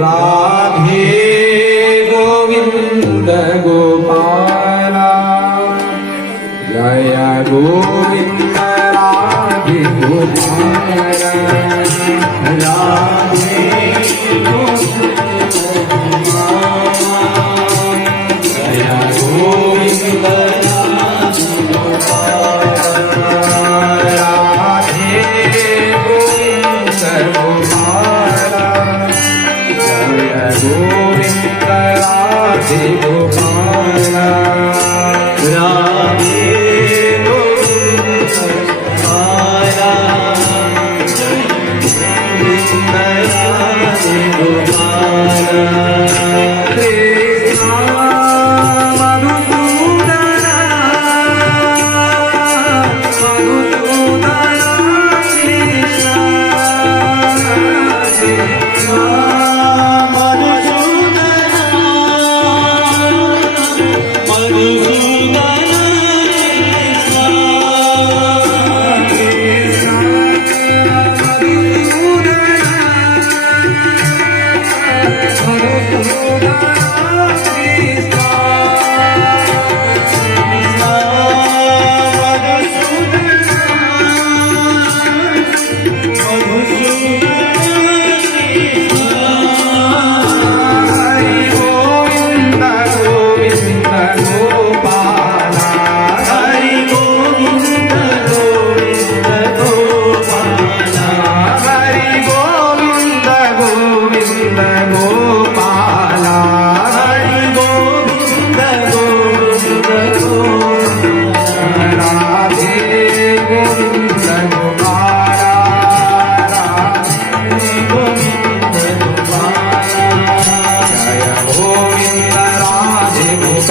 राधे गोविंद गोपाल जय गोविंद राधे गोपाल राधे गोविंद जय गोविंद राधे गोपाल राधे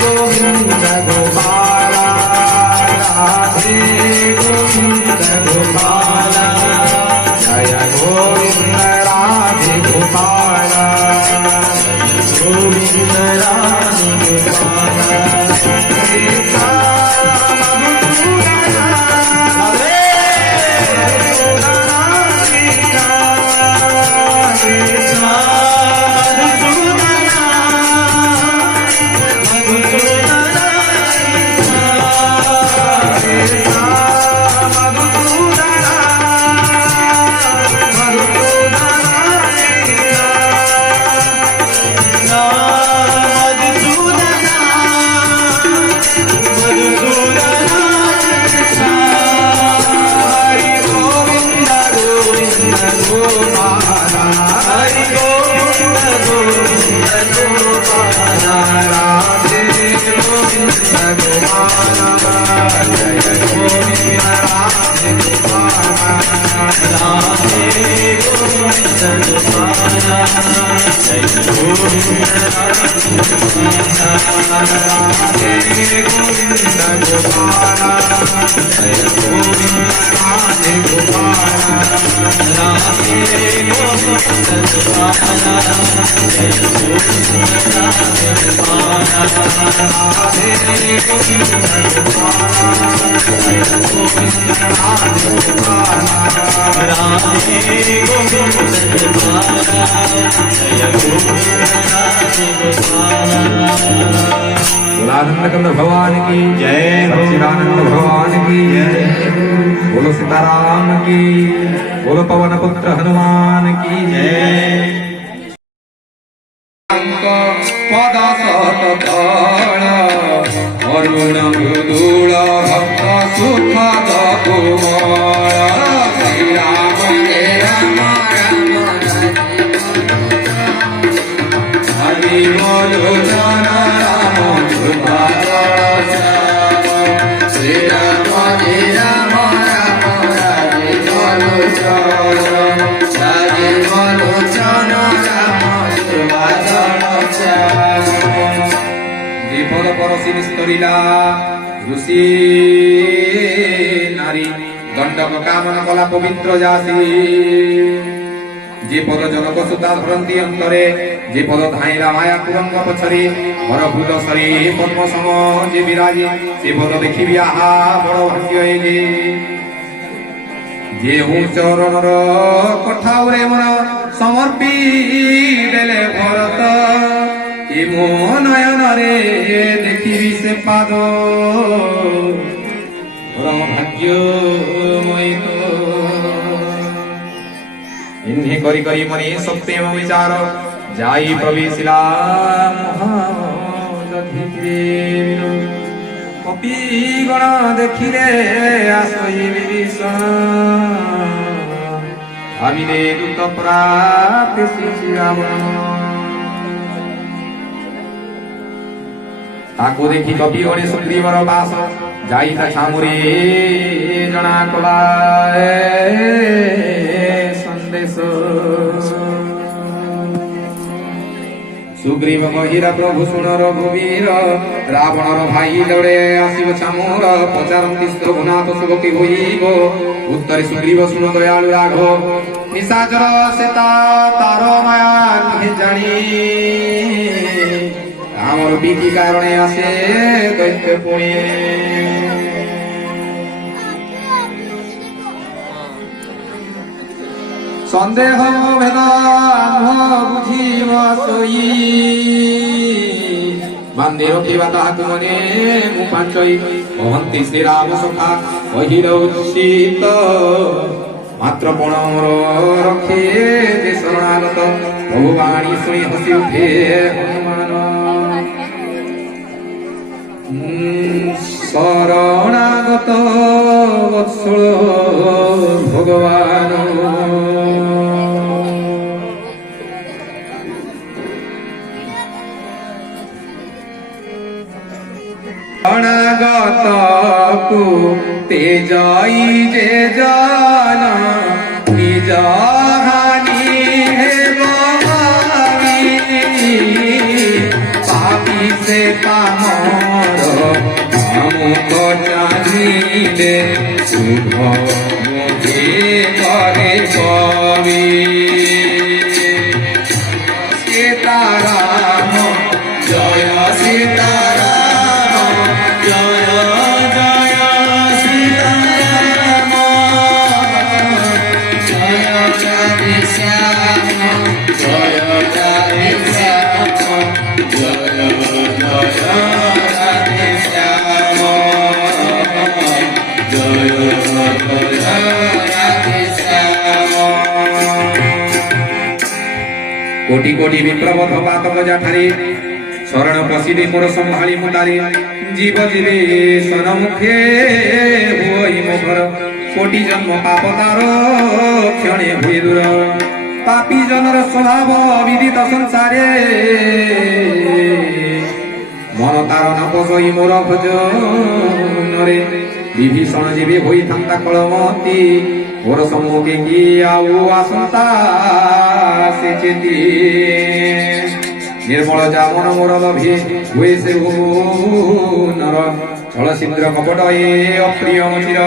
गोविंद गोपाल जय गोविंद राधे गोपाल राधे गोविंद गोपाल जय गोविंद राधे गोपाल कृष्ण मधुसूदन मधुसूदन कृष्ण कृष्ण भोलानंद भगवान की जय, सच्चिदानंद भगवान की जय, बोलो सीताराम की, बोलो पवन पुत्र हनुमान की जय। पद सत अरुण मृदुल भक्त सुखद कुमार श्री राम राम हरि लोचन राम सुखद श्री राम राम हरि लोचन বিপদ পরশী নিস্তরিলা ঋষি নারী দণ্ডক কামনা কলা পবিত্র যাসি जे पद जनक सुता धरती अंतरे जे पद धाइला माया कुरंग पछरे वर फूल सरी पद्म सम जे विराजे से पद देखिबि आहा बड़ भाग्य ए जे हूँ चरणर कठाउरे मन समर्पी देले भरत ए मो नयन रे देखिबि से पाद परम भाग्य मोई इन्हें करी करी मनी सत्यम विचार जाई प्रवेशिला कपि गण देखिले आसई विभीषण भाविले दूत प्राप्त श्री रावण ताको देखी कपि गणे सुग्रीवर बास जाई था छामुरे जना कला सुग्रीव महिरा प्रभु सुन रघुवीर रावणर भाई लड़े आसिब छामुर पचारती रघुनाथ सुगति होइब उत्तरे सुग्रीव सुन दयालु राघव निशाचर सेता तार माया नुहे जानी आमर बिकी कारणे आसे दैत्य पुणे सन्देह भेदान्ध बुझिब सोई बांधे रखिबा ताहाकु मने मु पांचई कहन्ति श्री राम सखा कहिल उचित मात्र पण मोर रखे जे शरणागत प्रभु बाणी शुणी हसी उठे हनुमान शरणागत वत्सल भगवान शरणागत को तेजाई जे जाना निज हानि हे बावी पापी से पामर अमुक जानिले शुभ मुझे करे कवि सीताराम जय सीताराम जय जय सीताराम जय जय श्याम जय जय श्याम जय कोटि कोटि विप्रबोध पातक जाठारे शरण पशिले मोर संभाली मुतारे जीव जीवे सनमुखे हुई मोघर कोटि जन्म पाप तार क्षणे हुए दूर पापी जनर स्वभाव विदित संसारे मन तार न पोषई मोर भजनरे विभीषण जीवे होई थांता कलमती मोर सम्मुखे कि आउ आसंता से चेती निर्मल जामन मोर लभे हुए से नर छल सिंद्र कपट ए अप्रिय चिर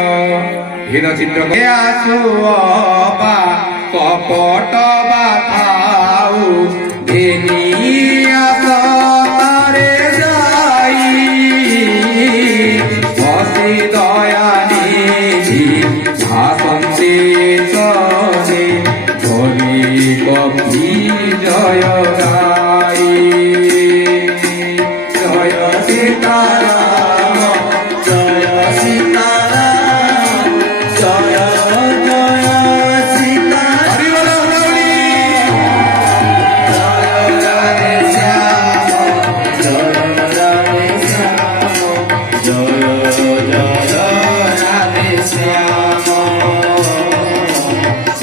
भेद चित्र आसु अपा कपट बाथाउ धेनी आस तारे जाई हसी दया निधि भाषन्ते चले धनी कपि जय गाई जय सीताराम जय सीताराम जय जय सीताराम जय राधे श्याम जय राधे श्याम जय जय राधे श्याम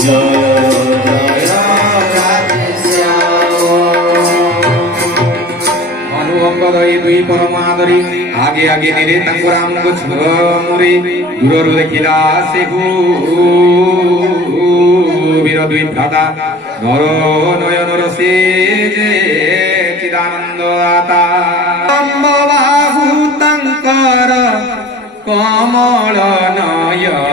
जय जय राधे श्याम अनुअंगदई दुई परमादरी आगे आगे नेरे तांको राम को छमरे दूररु देखिला से वीर दुई भ्राता नर नयनर से जे चिदानंद आता बाहु तांकर कमल नयन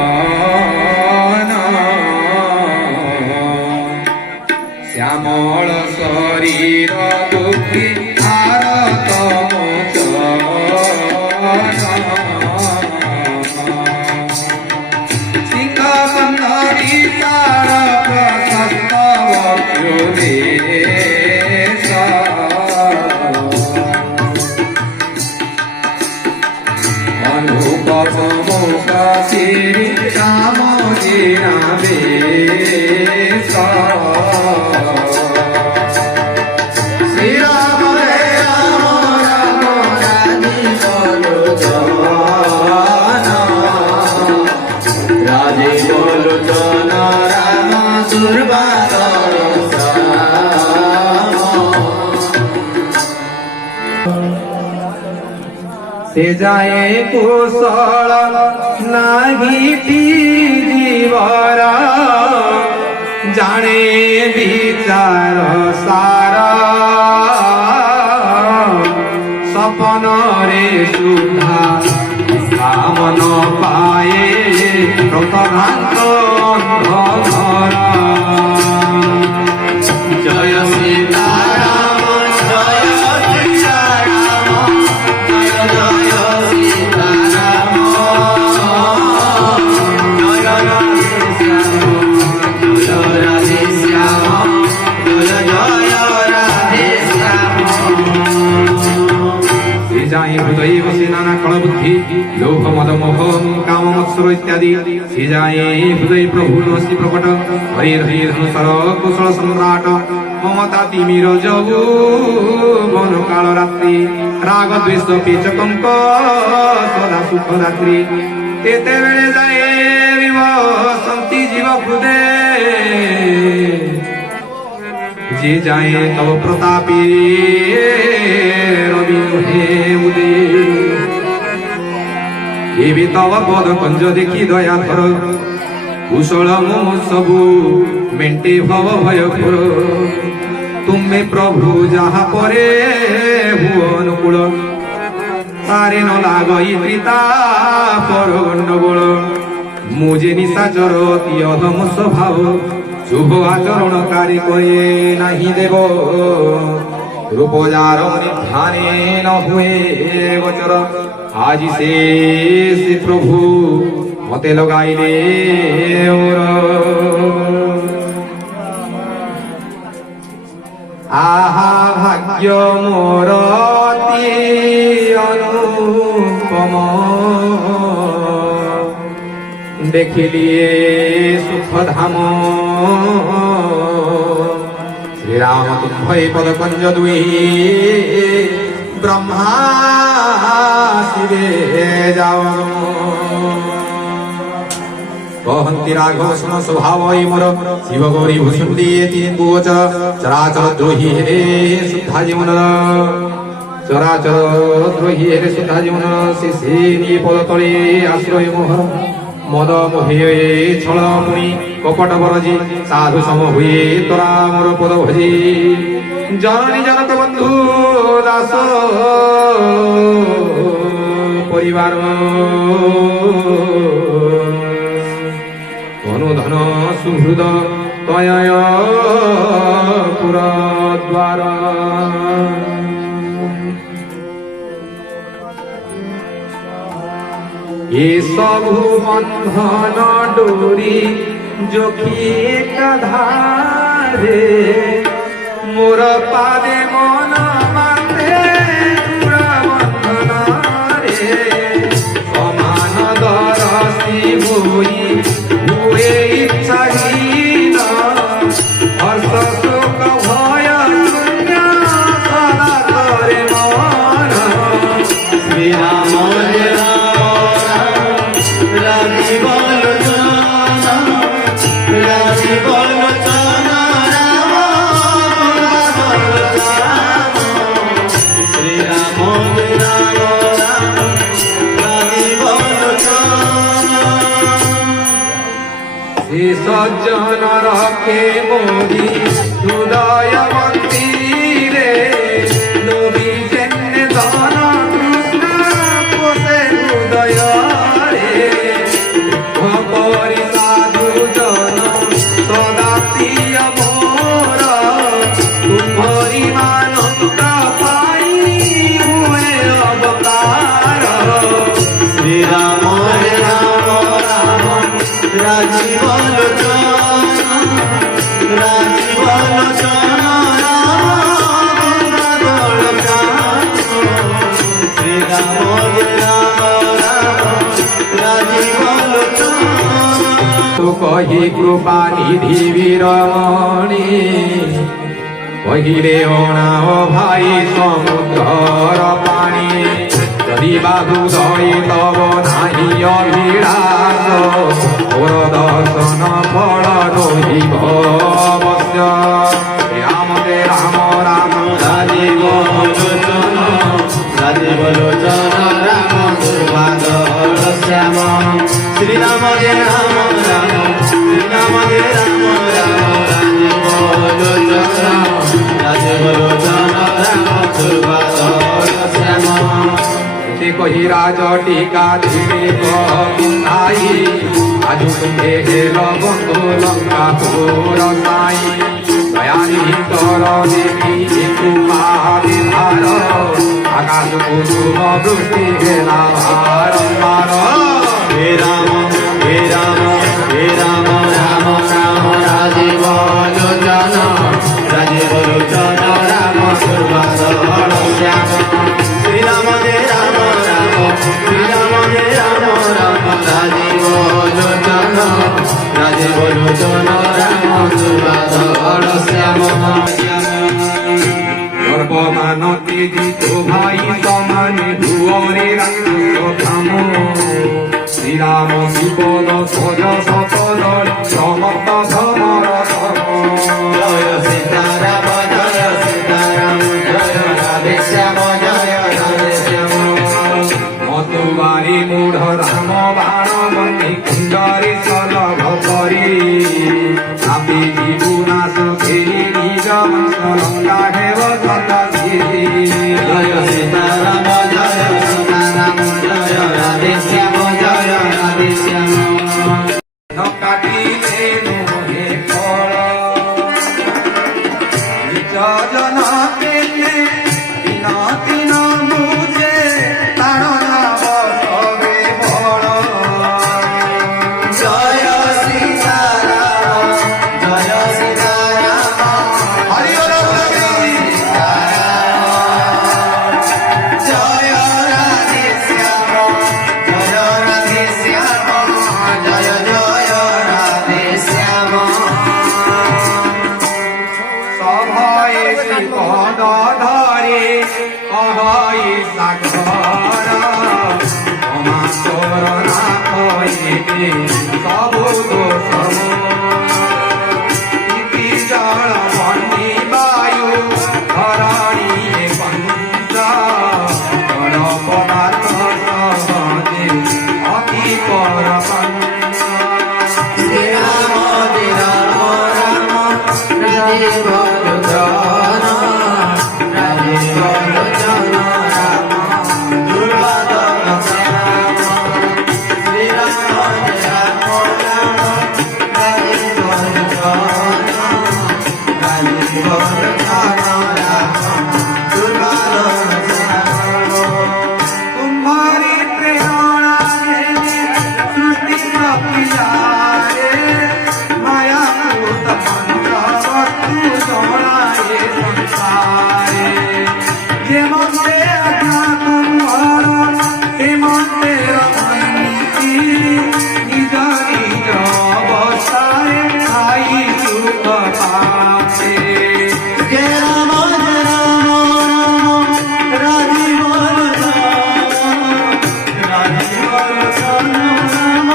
से जाए कुशल नाही जीवर जाने विचार सारा सपन रे सुधा मन पाए प्रतभांत जय सीताराम जय सीताराम जय जय सीताराम जय राधे श्याम जय राधे श्याम से जाए हृदय वसे नाना कल बुद्धि लोभ मद मोह काम मत्सर इत्यादि से जाए हृदय प्रभु नसी प्रकट हरि हरि धनुसर कुशल सम्राट ममता तिमिर जगु बन काल रात्रि राग द्वेष पेचकंक सदा सुख रात्रि तेते बेले जाए विवसंती जीव हृदय जे जाए तव प्रतापी रवि हे उदय ये भी तव पद कंज देखी दया धर कुशल मोह सबु मेंटे भव भय घोर तुम्हें प्रभु जहा परे हुओ अनुकूल तारे न लागई त्रिता पर गंडगोल मुझे निशाचर अति अधम स्वभाव शुभ आचरण कार्य करे नहीं देव रूपजार निधाने न हुए गोचर आज से प्रभु मते लगाइले और आहा भाग्य मोर अति अनुपम देखिलिए सुख धाम श्री राम तुम्भय पद कंज दुई ब्रह्मा शिवे जाओ कहन्ति राघव सुन स्वभाव मोर शिव गौरी भूषुंडी तीन गोच चराचर द्रोही हे शुद्धा जीवन चराचर द्रोही हे शुद्धा जीवन शिशि पद तले आश्रय मोहर मद मोहे छल मुनि कपट बरजी साधु सम हुए तोरा मोर पद भजी जननी जनक बंधु दास परिवार अनुधन सुहृद तय पुरा द्वार ये सबु बंधन डोरी जोखी धारे मोर पादे मन माते बंधन रे समान दरसी हुई हुए इच्छाहीन हर्ष शोक भय शून्य सदा करे मन श्री राम राजीवन राजीवन श्री राम श्री सज्जन रखे मोदी हृदय मंदिरे लोभी जन्य धन कृष्ण पोषे हृदय रे साधु जन सदा प्रिय मोर तुम्हारी मानवता पाई हुए अवतार श्री राम राजीवन राजीवन श्री राम राजीवन तो कही कृपा निधि वीरमणि कहिले अणा भाई समुद्र पानी यदि बाहुदय तब नाही अभिलाष तोर दर्शन फल रोहि লোচন রাম দুর্বাদল শ্যাম শ্রীরাম জয় রাম রাম শ্রীরাম জয় রাম রাম রাজীব লোচন রাম দুর্বাদল শ্যাম কহি রাজ টিকা ধীরে গাই আজ তুমি হেল বন্ধু লঙ্কা পুর সাই দয়ানি তর দেবী কৃপাধার আকাশ কুসুম বৃষ্টি হেলা ভার ভার হে রাম হে রাম হে রাম রাম রাম রাজীব লোচন রাজীব লোচন রাম দুর্বাদল শ্যাম শ্রীরাম জয় রাম রাম শ্রীরাম জয় রাম রাম রাজীব লোচন রাজীব লোচন রাম দুর্বাদল শ্যাম সর্বমানতি জিতু ভাই সমানে ভুয়রে রাম শ্রীরাম বিপদ সজ সফল সমস্ত সমর জয় সীতারাম জয় সীতারাম জয় রাধে শ্যাম জয় রাধে শ্যাম মতুবারি মূঢ় রাম বাণ বন্দি কুণ্ডরে সলভ করি আপি জীবনাশ ঘেরি নিজ বংশ লঙ্কা হেব সদা জয় সীতারাম জয় সীতারাম জয় রাধে শ্যাম জয় রাধে শ্যাম কাটিলে মোহে ফল নিজ জন পেলে দিন দিন বুঝে তার নাম সবে বড় জয় সীতারাম জয় সীতারাম হরি জয় রাধে শ্যাম জয় রাধে শ্যাম জয় জয় রাধে শ্যাম সভয়ে শ্রীপদ ধরে অভয় সাগর সমান্তর না হইতে সবু দোষ ইতি জল বন্যী বায়ু ধরণী পঞ্চ জল পদার্থ সহজে অতি পর শ্রীরাম জয় রাম রাম রাজীব লোচন রাজীব লোচন রাম দুর্বাদল শ্যাম শ্রীরাম জয় রাম রাম রাজীব লোচন রাজীব লোচন রাম দুর্বাদল শ্যাম तुम्हारी प्रेरणा से सृष्टि प्रक्रियारे माया भूत पंच वस्तु जोड़ाए संसारे ये मते अज्ञात तुम्हारा हे मते रमणी निज निज अवस्थाए आई सुख पाते जय राम राम राजीव लोचन राजीव लोचन राम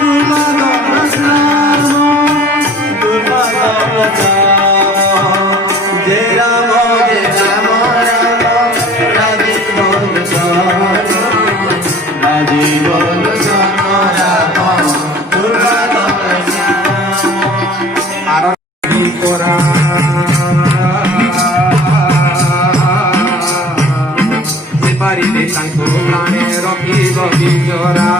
दुर्बादल श्याम दुर्बादल श्याम जय राम राम राजीव लोचन राजीव लोचन राम दुर्बादल श्याम আরতি করা যে বাড়িতে তাঙ্ক প্রাণে রখিব বিচরা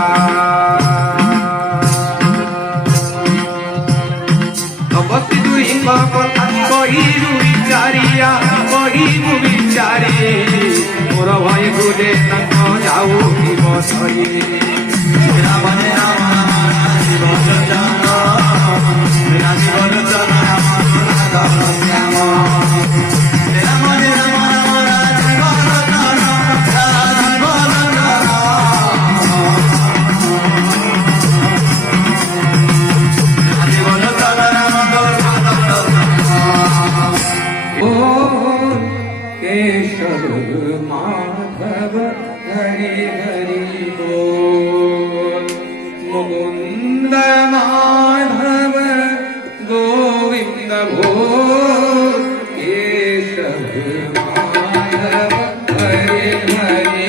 তপস্বী দুই কথা কহিবু বিচারিয়া কহিবু বিচারি মোর ভয় গুলে তাঙ্ক যাও বসরি রাম রাম রাজীব লোচন রাজীব লোচন রাম দুর্বাদল শ্যাম রাম রাম রাজীব লোচন রাজীব লোচন রাজীব লোচন রাম দুর্বাদল শ্যাম ओ केशव माधव हरि हरि बोल मुकुंद माधव गोविंद भोल केशव माधव हरि हरि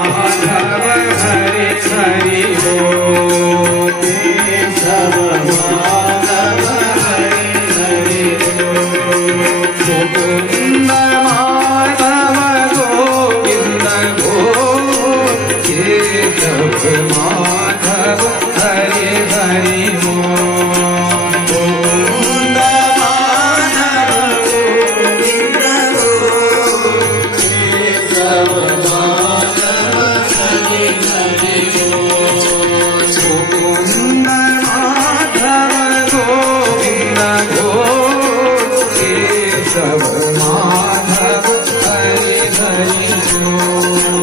माधव हरि हरि बोल केशव माधव हरि हरि मुकुंद माधव गोविंद बोल केशव माधव हरि हरि बोल मुकुंद माधव गोविंद केशव माधव हरि हरि मुकुंद माधव गोविंद बोल केशव माधव हरि हरि बोल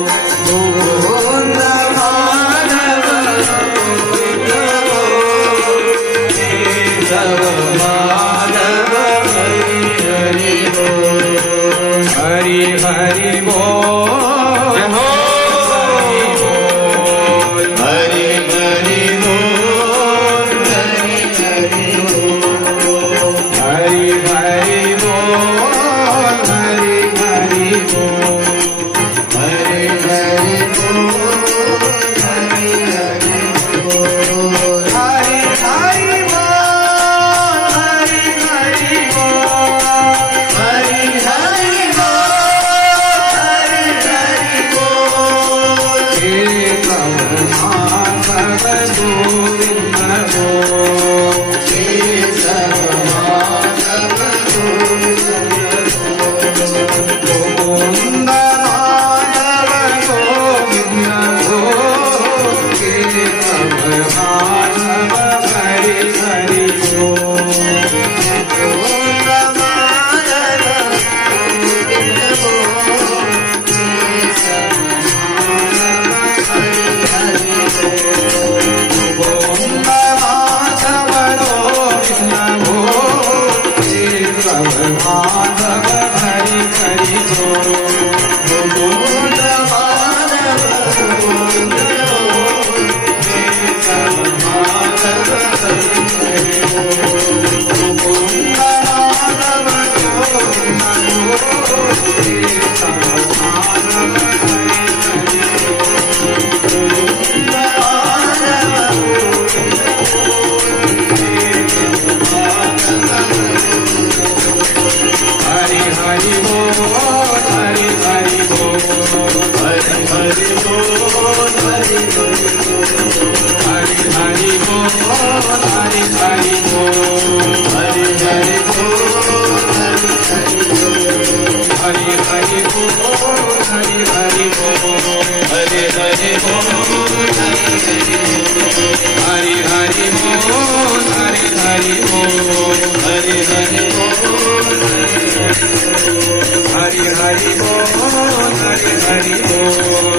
मुकुंद माधव गोविंद केशव माधव हरि हरि हरि हरि बोल जय हो। हरि हरि बोल हरि हरि बोल हरि हरि बोल हरि हरि बोल हरि हरि बोल हरि हरि बोल हरि हरि बोल हरि हरि बोल हरि हरि बोल हरि हरि बोल केशव माधव गोविंद बोल केशव माधव गोविंद माधव गोविंद बोल केशव माधव हरि हरि बोल गोविंद माधव गोविंद बोल केशव माधव हरि हरि बोल गोविंद माधव गोविंद बोल केशव माधव हरि हरि बोल गोविंद माधव गोविंद बोल केशव माधव हरि हरि बोल गोविंद माधव गोविंद बोल केशव माधव हरि हरि गोविंद माधव गोविंद बोल केशव माधव हरि हरि बोल हरि हरि बोल हरि हरि बोल हरि हरि बोल हरि हरि बोल हरि हरि बोल हरि हरि बोल हरि हरि बोल हरि हरि बोल हरि हरि बोल हरि हरि बोल हरि हरि बोल हरि हरि बोल हरि हरि बोल हरि हरि बोल हरि हरि बोल हरि हरि बोल हरि हरि बोल